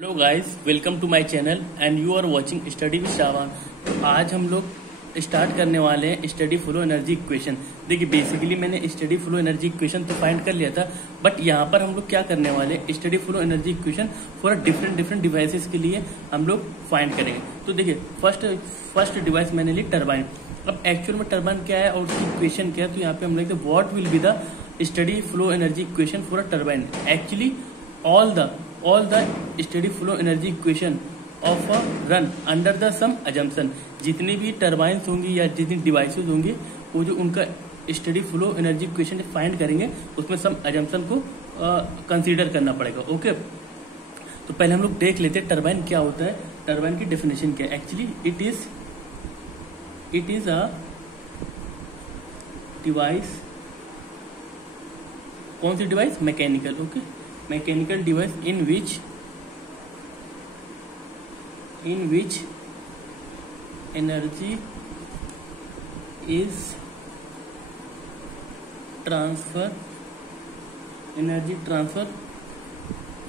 Hello guys, welcome to my channel and you are watching study with Shahban. आज हम लोग start करने वाले हैं स्टडी फ्लो एनर्जी इक्वेशन। देखिए, बेसिकली मैंने स्टडी फ्लो एनर्जी इक्वेशन तो फाइंड कर लिया था, बट यहाँ पर हम लोग क्या करने वाले हैं, steady flow energy equation for different devices के लिए हम लोग फाइंड करेंगे। तो देखिए, फर्स्ट डिवाइस मैंने ली टरबाइन। अब एक्चुअल में टरबाइन क्या है और उसकी इक्वेशन क्या है, तो यहाँ पे हम लिखते हैं what will be the steady flow energy equation for a turbine. Actually all the steady flow energy equation of a run under the some assumption। जितनी भी टरबाइंस होंगी या जितनी डिवाइसेस होंगी, वो जो उनका study flow energy equation find करेंगे, उसमें सम अजम्पशन को कंसीडर करना पड़ेगा। ओके, तो पहले हम लोग देख लेते हैं टरबाइन क्या होता है, टरबाइन की डेफिनेशन क्या है। Actually it is a device. कौन सी device? Mechanical. Okay, mechanical device in which energy is transfer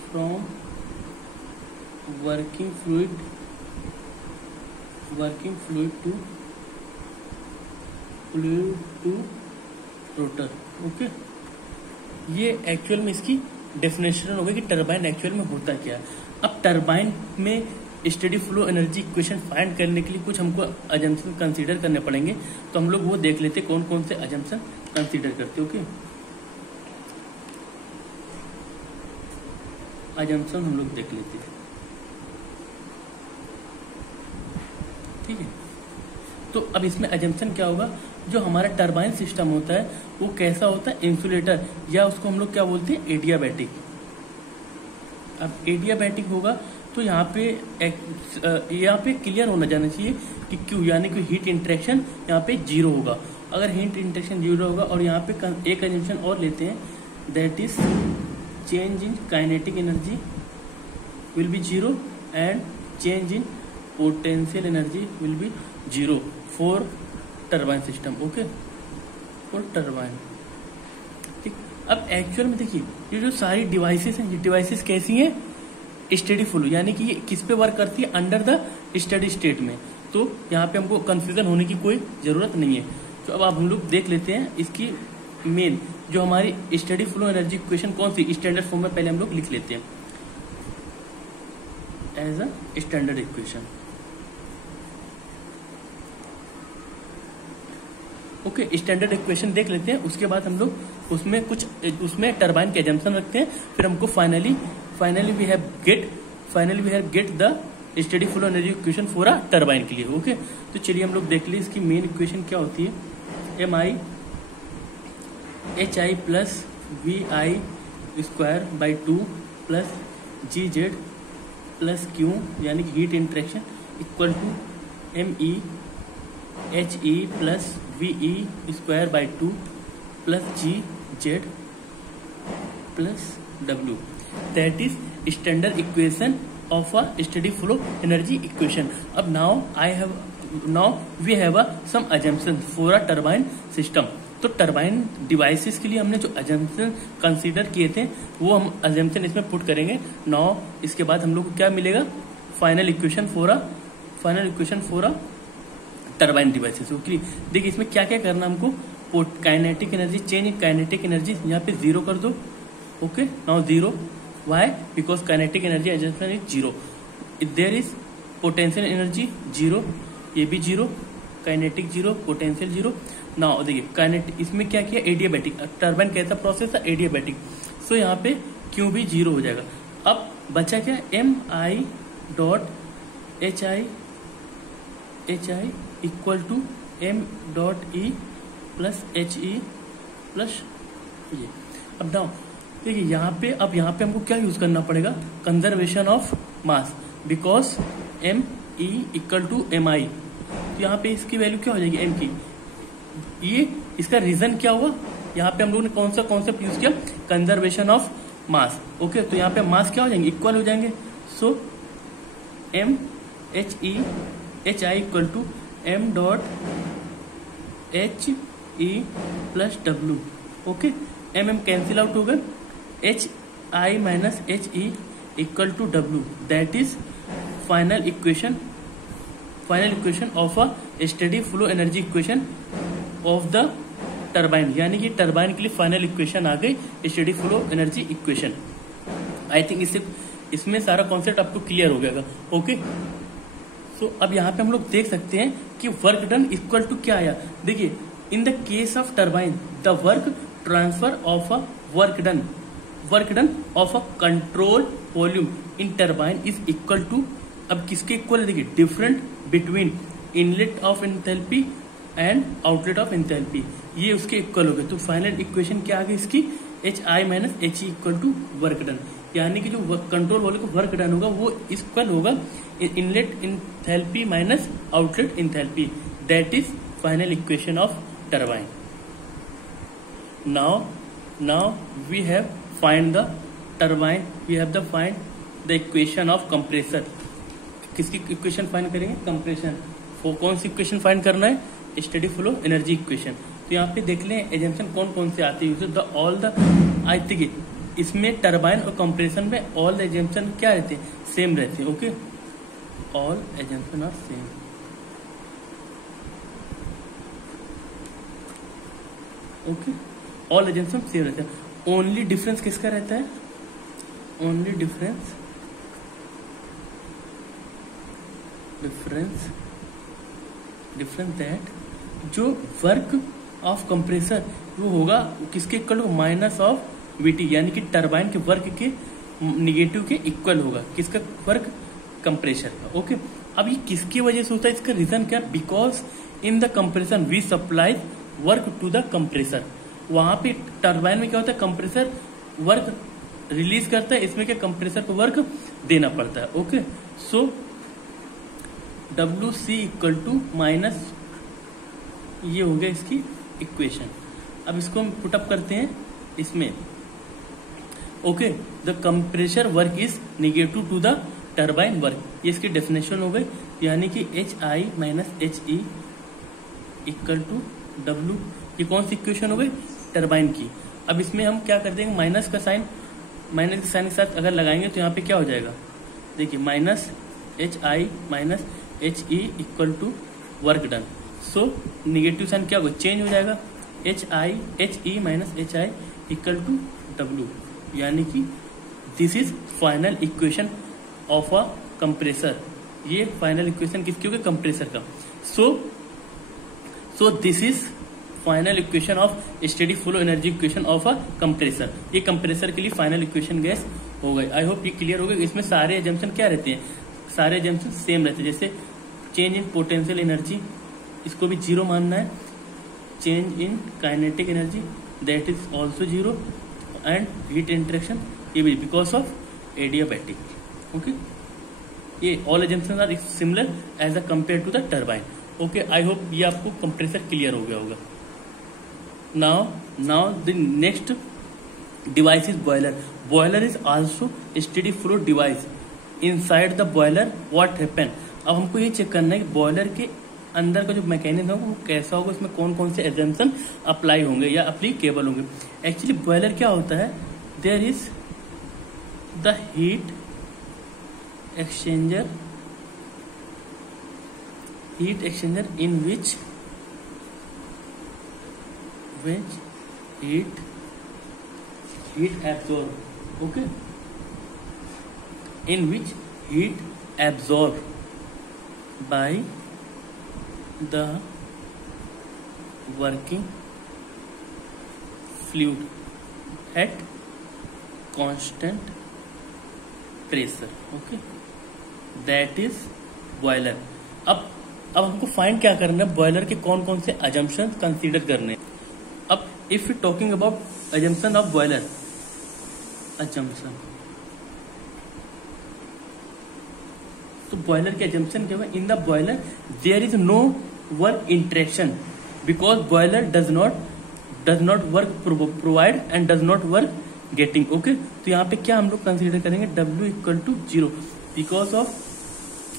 from working fluid to rotor। Okay, ये एक्चुअल में इसकी डेफिनेशन हो गई कि टरबाइन एक्चुअल में होता क्या है। अब टरबाइन में study flow energy equation find करने के लिए कुछ हमको अजम्पशन कंसीडर करने पड़ेंगे, तो हम लोग वो देख लेते कौन कौन से अजम्पशन कंसीडर करते। ओके, अजम्पशन हम लोग देख लेते हैं। ठीक है, तो अब इसमें अजम्पशन क्या होगा, जो हमारा टरबाइन सिस्टम होता है वो कैसा होता है, इंसुलेटर, या उसको हम लोग क्या बोलते हैं, एडियाबैटिक। अब एडियाबैटिक होगा तो यहाँ पे क्लियर होना जाना चाहिए कि क्यों, यानी कि हीट इंटरेक्शन यहाँ पे जीरो होगा। अगर हीट इंटरेक्शन जीरो होगा और यहाँ पे एक कंजम्पशन और लेते हैं, that is change in kinetic energy will be zero and change in potential energy will be zero for turbine system. Okay, for turbine. ठीक, अब एक्चुअल में देखिए, ये जो सारी डिवाइसेस हैं, ये डिवाइसेस कैसी हैं, स्टडी फ्लो, यानी कि ये किस पे वर्क करती है, अंडर द स्टडी स्टेट में। तो यहाँ पे हमको कंफ्यूजन होने की कोई जरूरत नहीं है। तो अब हम लोग देख लेते हैं इसकी मेन जो हमारी स्टडी फ्लो एनर्जी इक्वेशन कौन सी स्टैंडर्ड फॉर्म में पहले हम लोग लिख लेते हैं as a standard equation. Okay, standard equation देख लेते हैं, उसके बाद हम लोग उसमें टरबाइन के अजम्पशन रखते हैं, फिर हमको finally we have get the steady flow energy equation for a turbine के लिए। ओके, तो चलिए हम लोग देख लिए इसकी मेन इक्वेशन क्या होती है। HI plus VI square by 2 plus GZ plus Q, यानी कि heat interaction, equal to ME HE plus VE square by 2 plus GZ plus W। That is standard equation of a steady flow energy equation. अब now we have some assumption for a turbine system. तो turbine devices के लिए हमने जो assumption consider किए थे, वो हम अजम्पशन इसमें पुट करेंगे। नाउ इसके बाद हम लोग को क्या मिलेगा, final equation for a turbine devices. Okay, देखिए इसमें क्या क्या करना हमको, kinetic energy, change in kinetic energy यहाँ पे जीरो कर दो। Okay, now zero, why, because kinetic energy adjustment is zero. There is potential energy zero, ये भी zero, kinetic zero, potential zero. Now देखिए काइनेटिक, इसमें क्या किया, एडियाबैटिक। टरबाइन कैसा प्रोसेस है, एडियाबैटिक। सो यहाँ पे क्यू भी जीरो हो जाएगा। अब बचा क्या, MI dot HI equal to M dot E plus HE plus ये। अब नाउ देखिए यहाँ पे हमको क्या यूज करना पड़ेगा, conservation of mass, because ME equal to MI। तो यहाँ पे इसकी वैल्यू क्या हो जाएगी, M की। ये इसका रीजन क्या हुआ, यहाँ पे हम लोगों ने कौन सा कॉन्सेप्ट यूज किया, कंजर्वेशन ऑफ मास। ओके, तो यहाँ पे मास क्या हो जाएंगे, इक्वल हो जाएंगे। So HI equal to M dot HE plus W। Okay, M cancel out हो गए, HI minus HE equal to W, that is final equation of a steady flow energy equation of the turbine. यानी कि turbine के लिए final equation आ गई steady flow energy equation. I think इसमें सारा कॉन्सेप्ट आपको क्लियर हो गया। ओके, सो अब यहाँ पे हम लोग देख सकते हैं कि वर्क डन इक्वल टू क्या आया। देखिए, in the case of turbine the work transfer of a work done of a control volume in turbine is equal to, अब किसके इक्वल है, देखिए, different between inlet of enthalpy and outlet of enthalpy, ये उसके equal हो गए। तो final equation क्या आ गई इसकी, HI minus HE equal to work done. यानी कि जो कंट्रोल वॉल्यूम का वर्क डन होगा वो इक्वल होगा inlet enthalpy minus outlet enthalpy, that is final equation of turbine. Now we have find the turbine, we have the find the equation of compressor. किसकी equation find करेंगे, compression. कौन सी equation find करना है, steady flow energy equation. तो यहाँ पे देख लें एजम्पशन कौन कौन से आते हैं। The all the, I think इसमें टरबाइन और कंप्रेशन में ऑल द एजम्पशन क्या रहते हैं, सेम रहते हैं। Okay, all assumption are same. Okay, all assumption same रहते हैं। ओनली डिफरेंस किसका रहता है, ओनली डिफरेंस दैट जो वर्क ऑफ कंप्रेसर वो होगा किसके इक्वल होगा, माइनस ऑफ VT, यानी कि टरबाइन के वर्क के निगेटिव के इक्वल होगा। किसका वर्क, कंप्रेसर का। ओके, अब ये किसकी वजह से होता है, इसका रीजन क्या, because in the compressor we supply work to the compressor. वहां पे टरबाइन में क्या होता है, कंप्रेसर वर्क रिलीज करता है, इसमें क्या कंप्रेसर को वर्क देना पड़ता है। Okay, so WC equal to minus, ये हो गया इसकी इक्वेशन। अब इसको हम पुटअप करते हैं इसमें। Okay, the compressor work is negative to the turbine work, ये इसकी डेफिनेशन हो गई। यानी कि HI minus HE equal to W, ये कौन सी इक्वेशन हो गई, टरबाइन की। अब इसमें हम क्या कर देंगे, माइनस के साइन के साथ अगर लगाएंगे तो यहाँ पे क्या हो जाएगा, देखिए, minus HI minus HE equal to work done. So negative sign क्या होगा, चेंज हो जाएगा, HE minus HI equal to W। यानी कि this is final equation of a compressor. ये फाइनल इक्वेशन किसकी होगी, कंप्रेसर का। So this is final equation of steady flow energy equation of a compressor. ये कंप्रेसर के लिए फाइनल इक्वेशन गैस हो गई। आई होप ये क्लियर हो गई। इसमें सारे एजम्पशन क्या रहते हैं, सारे एजम्पशन सेम रहते हैं। जैसे चेंज इन पोटेंशियल एनर्जी, इसको भी 0 मानना है। Change in kinetic energy, that is also 0। And heat interaction, ये भी बिकॉज ऑफ एडियाबैटिक। ओके, ये all assumption are similar as a compare to the turbine. Okay, I hope ये आपको compressor clear हो गया होगा। Now the next device is boiler. Boiler is also steady flow device. Inside the boiler what happen, अब हमको ये check करना है कि बॉयलर के अंदर का जो मैकेनिज्म है वो कैसा होगा, इसमें कौन कौन से एग्जाम्पशन अप्लाई होंगे या अप्लीकेबल होंगे। एक्चुअली बॉयलर क्या होता है, there is the heat exchanger in which heat absorbed. Okay, in which heat absorbed by the working fluid at constant pressure. Okay, that is boiler. अब हमको फाइंड क्या करना है, बॉयलर के कौन कौन से अजम्पशन कंसीडर करने। अब if you talking about assumption of boiler, assumption, तो बॉयलर के अजम्पशन क्या है, in the boiler there is no work interaction because boiler does not work provide and does not work getting. Okay, तो यहाँ पे क्या हम लोग कंसीडर करेंगे, W equal to 0 because of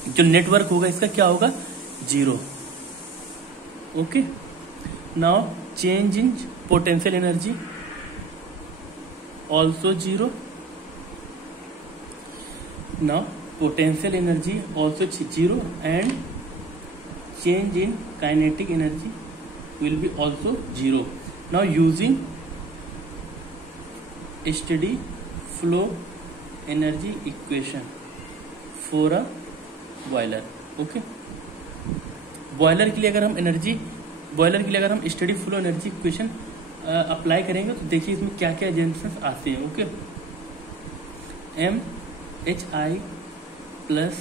जो नेटवर्क होगा इसका क्या होगा, 0। Okay, now change in potential energy also 0। Now potential energy also zero and change in kinetic energy will be also zero. Now using steady flow energy equation for a boiler. Okay, boiler के लिए अगर हम steady flow energy equation apply करेंगे तो देखिए इसमें क्या क्या एजेंशंस आते हैं. ओके, MHI प्लस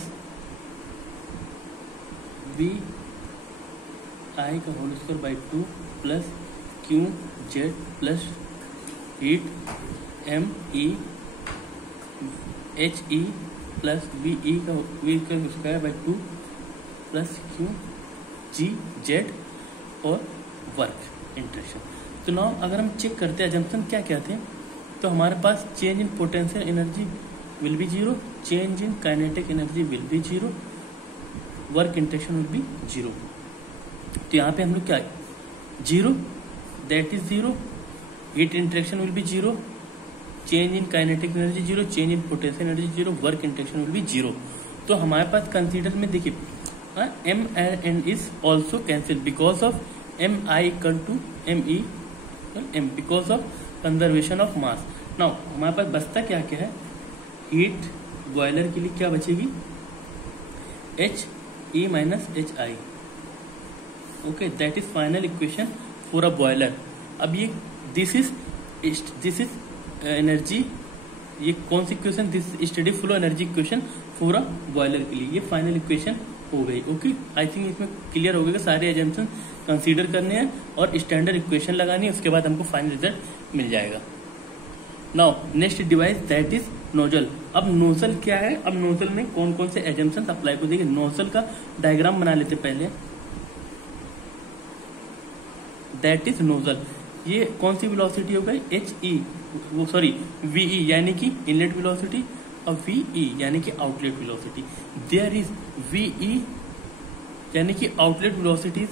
VI का whole square by 2 plus QZ plus heat MEHE plus VE का स्क्वायर बाई 2 प्लस QGZ और वर्क इंटरेक्शन. तो नाउ अगर हम चेक करते हैं अजम्पशन क्या क्या थे, तो हमारे पास change in potential energy will be zero, change in kinetic energy will be zero, work interaction will be zero. तो यहाँ पे हम लोग क्या है, zero that is zero, heat interaction will be zero, change in kinetic energy zero, change in potential energy zero, work interaction will be zero. तो हमारे पास consider में देखिए M and is also cancelled because of MI equal to ME M because of conservation of mass. Now हमारे पास बचता क्या क्या है, heat boiler के लिए क्या बचेगी, HE minus HI. Okay, that is final equation for a boiler. अब ये दिस इज एनर्जी, ये कौन सी equation, this steady flow energy equation for a boiler के लिए ये फाइनल इक्वेशन हो गई. ओके, आई थिंक इसमें क्लियर हो गया कि सारे एजम्पशन कंसीडर करने हैं और स्टैंडर्ड इक्वेशन लगानी है, उसके बाद हमको फाइनल रिजल्ट मिल जाएगा. Now next device that is nozzle. अब नोजल क्या है, अब नोजल में कौन कौन से एजम्पशन अप्लाई को देखिए. नोजल का डायग्राम बना लेते पहले. दैट इज नोजल, ये कौन सी वेलोसिटी हो गई, VE यानी कि इनलेट वेलोसिटी और VE यानी कि outlet velocity. There is VE यानी कि outlet velocity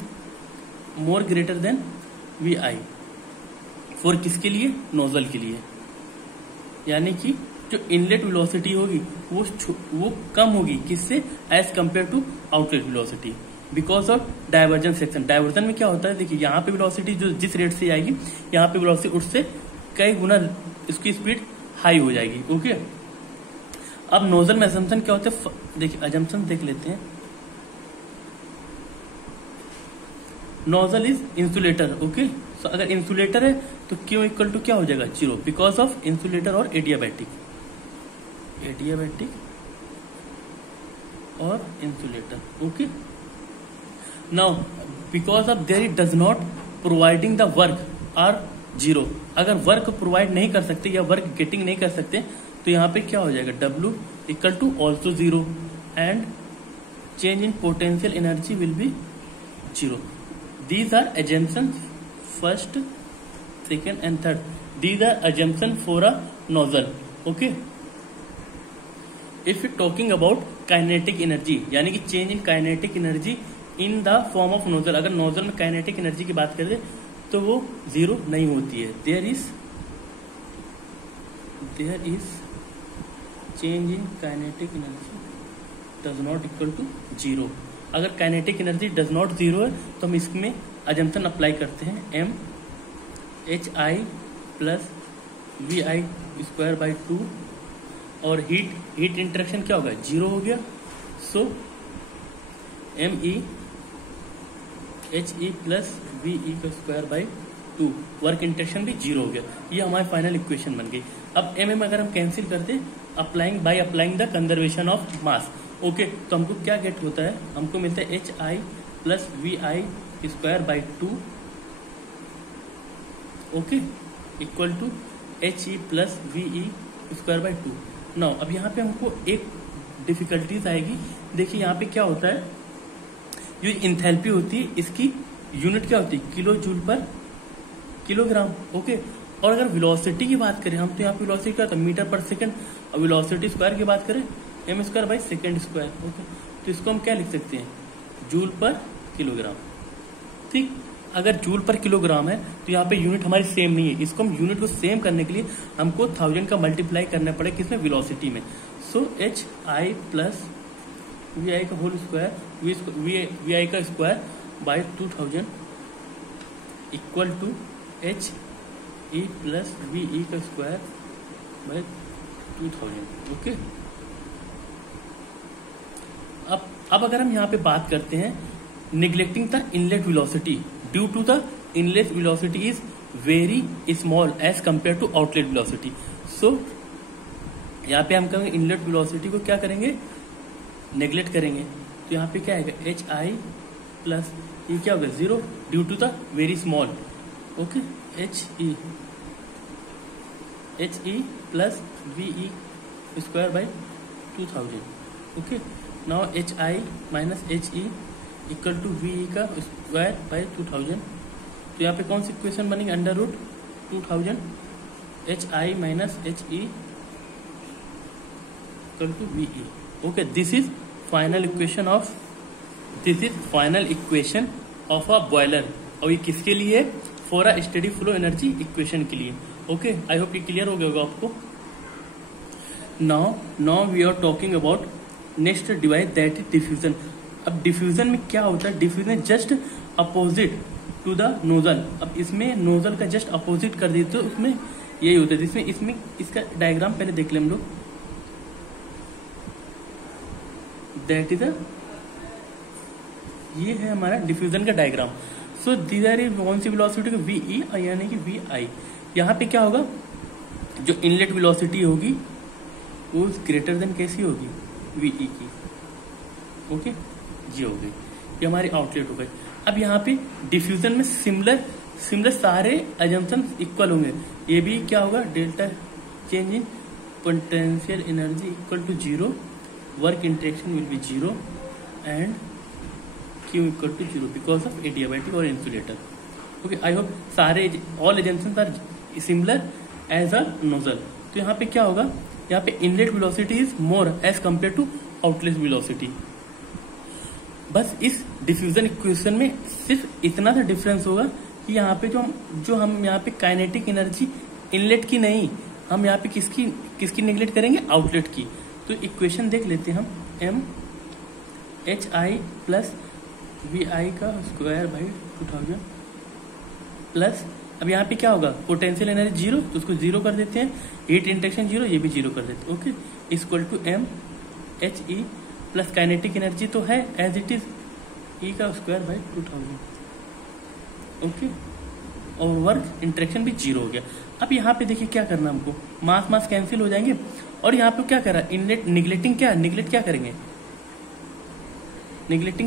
more greater than VI for किसके लिए, नोजल के लिए. यानी कि जो इनलेट वेलोसिटी होगी वो कम होगी किससे, as compare to outlet velocity, because of diversion section. Diversion में क्या होता है, देखिए यहाँ पे वेलोसिटी जो जिस रेट से आएगी यहाँ पे वेलोसिटी उससे कई गुना इसकी स्पीड हाई हो जाएगी. ओके, अब नोजल में असम्पशन क्या होता है, देखिए असम्पशन देख लेते हैं. Nozzle is insulator. ओके, सो अगर इंसुलेटर है तो क्यू इक्वल टू क्या हो जाएगा, जीरो, बिकॉज ऑफ इंसुलेटर और एडियाबैटिक और insulator. Okay, now because of there it does not providing the work are zero. अगर वर्क प्रोवाइड नहीं कर सकते या वर्क गेटिंग नहीं कर सकते तो यहाँ पे क्या हो जाएगा, W equal to also zero and change in potential energy will be zero. These are assumptions first, second and third. These are assumptions for a nozzle. Okay. If we talking about kinetic energy, यानी कि change in kinetic energy in the form of nozzle. अगर nozzle में kinetic energy की बात करें तो वो zero नहीं होती है. There is change in kinetic energy does not equal to zero. अगर kinetic energy does not zero है तो हम इसमें अजम्पशन अप्लाई करते हैं, MHI plus VI square by 2 और हीट इंटरेक्शन क्या होगा, जीरो हो गया. सो MEHE प्लस VE का स्क्वायर बाई 2, वर्क इंटरेक्शन भी जीरो हो गया. ये हमारी फाइनल इक्वेशन बन गई. अब MM अगर हम कैंसिल करते applying the conservation of mass. Okay, तो हमको क्या गेट होता है, हमको मिलता है HI plus VI square by 2 okay equal to HE plus VE square by 2. Now अब यहाँ पे हमको एक डिफिकल्टीज आएगी. देखिए यहाँ पे क्या होता है, जो इंथैल्पी होती है इसकी यूनिट क्या होती है, किलो जूल पर किलोग्राम. ओके, और अगर वेलोसिटी की बात करें हम तो यहाँ पे वेलोसिटी क्या होता है, मीटर पर सेकंड. और वेलोसिटी स्क्वायर की बात करें m square by second square. Okay, तो इसको हम क्या लिख सकते हैं, जूल पर किलोग्राम. ठीक, अगर जूल पर किलोग्राम है तो यहाँ पे यूनिट हमारी सेम नहीं है. इसको हम यूनिट को सेम करने के लिए हमको 1000 का मल्टीप्लाई करना पड़ेगा किसमें, वेलोसिटी में. So H I plus V I का होल स्क्वायर वी आई का square by 2000 equal to H E plus V E का स्क्वायर बाय 2000। ओके, अब अगर हम यहाँ पे बात करते हैं neglecting the inlet velocity due to the inlet velocity is very small as compare to outlet velocity. So यहाँ पे हम कहेंगे इनलेट वेलोसिटी को क्या करेंगे, नेग्लेक्ट करेंगे। तो यहाँ पे क्या आएगा, एच आई प्लस ये क्या होगा 0 due to the very small. Okay, H E plus V E square by 2000। Okay, now H I minus H E equal to V E का स्क्वायर बाय 2000। तो यहाँ पे कौन सी इक्वेशन बनेगी, under root 2000 H I minus H E equal to V E. Okay, this is final equation of a boiler. और ये किसके लिए, for a steady flow energy equation के लिए। ओके, आई होप ये क्लियर हो गया होगा आपको। Now we are talking about next device that is diffusion. अब डिफ्यूजन में क्या होता है, diffusion just opposite to the nozzle. अब इसमें नोजल का जस्ट अपोजिट कर देते तो उसमें यही होता है, जिसमें इसमें इसका डायग्राम पहले देख लें हम लोग। दैट इज ये है हमारा डिफ्यूजन का डायग्राम। सो दीज आर कौन सी वेलोसिटी वी ई यानी कि वी आई। यहाँ पे क्या होगा, जो इनलेट वेलोसिटी होगी वो ग्रेटर देन कैसी होगी, वी ई की। ओके, ये हो गई, ये हमारी आउटलेट हो गई। अब यहाँ पे डिफ्यूजन में सिमिलर सारे अजम्पशन इक्वल होंगे। ये भी क्या होगा, delta change in potential energy equal to 0, work interaction will be 0 and Q equal to 0 because of adiabatic और इंसुलेटर। ओके, आई होप सारे all assumptions are similar as a nozzle. तो यहाँ पे क्या होगा, यहाँ पे inlet velocity is more as compare to outlet velocity. बस इस डिफ्यूजन इक्वेशन में सिर्फ इतना सा डिफरेंस होगा कि यहाँ पे जो हम यहाँ पे काइनेटिक एनर्जी इनलेट की नहीं, हम यहाँ पे किसकी निगलेक्ट करेंगे, आउटलेट की। तो इक्वेशन देख लेते हैं हम, M H I plus V I का स्क्वायर बाई 2000 प्लस, अब यहाँ पे क्या होगा, पोटेंशियल एनर्जी 0 तो उसको 0 कर देते हैं, हीट इंटरेक्शन 0 ये भी 0 कर देते हैं। Okay, equal to M H E plus kinetic energy तो है एज इट इज ई का स्क्वायर बाई 2000। ओके, और वर्क इंटरेक्शन भी 0 हो गया। अब यहाँ पे देखिए क्या करना हमको, मास कैंसिल हो जाएंगे। और यहाँ पे क्या कर रहा है, इनलेट निगलेक्ट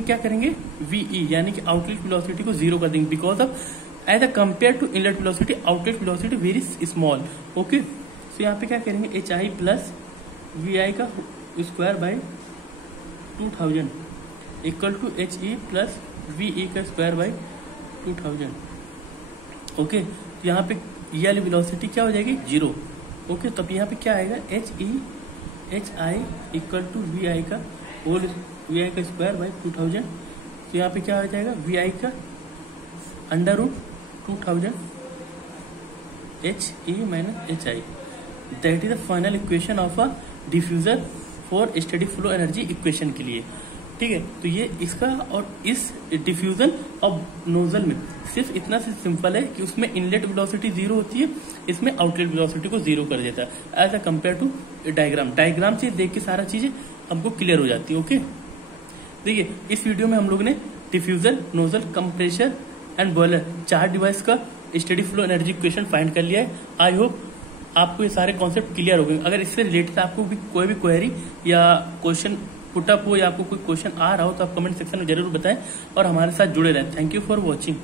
क्या करेंगे, वीई यानी कि आउटलेट वेलोसिटी को 0 कर देंगे because of as a compare to inlet velocity outlet velocity very small. Okay, so यहाँ पे क्या करेंगे, H I plus V I का square by 2000 equal to H E plus V E का स्क्वायर बाय 2000। ओके, तो यहाँ पे ये वाली वेलोसिटी क्या हो जाएगी, 0। ओके, तब यहाँ पे क्या आएगा, H I equal to V I का होल वी आई का स्क्वायर बाई 2000। तो यहाँ पे क्या हो जाएगा, वी आई का under root 2000 H E minus H I. That is the final equation of a diffuser for steady flow energy equation के लिए। ठीक है, तो ये इसका और इस डिफ्यूजन और नोजल में सिर्फ इतना से सिंपल है कि उसमें इनलेट वेलोसिटी 0 होती है, इसमें आउटलेट वेलोसिटी को 0 कर देता है as a compare to diagram से देख के सारा चीजें हमको क्लियर हो जाती है। ओके, देखिए इस वीडियो में हम लोग ने diffuser, nozzle, compressor and boiler 4 device का steady flow energy equation find कर लिया है। आई होप आपको ये सारे कॉन्सेप्ट क्लियर हो गए। अगर इससे रिलेटेड आपको भी कोई भी क्वेरी या क्वेश्चन पुटअप हो या आपको कोई क्वेश्चन आ रहा हो तो आप कमेंट सेक्शन में जरूर बताएं और हमारे साथ जुड़े रहें। Thank you for watching.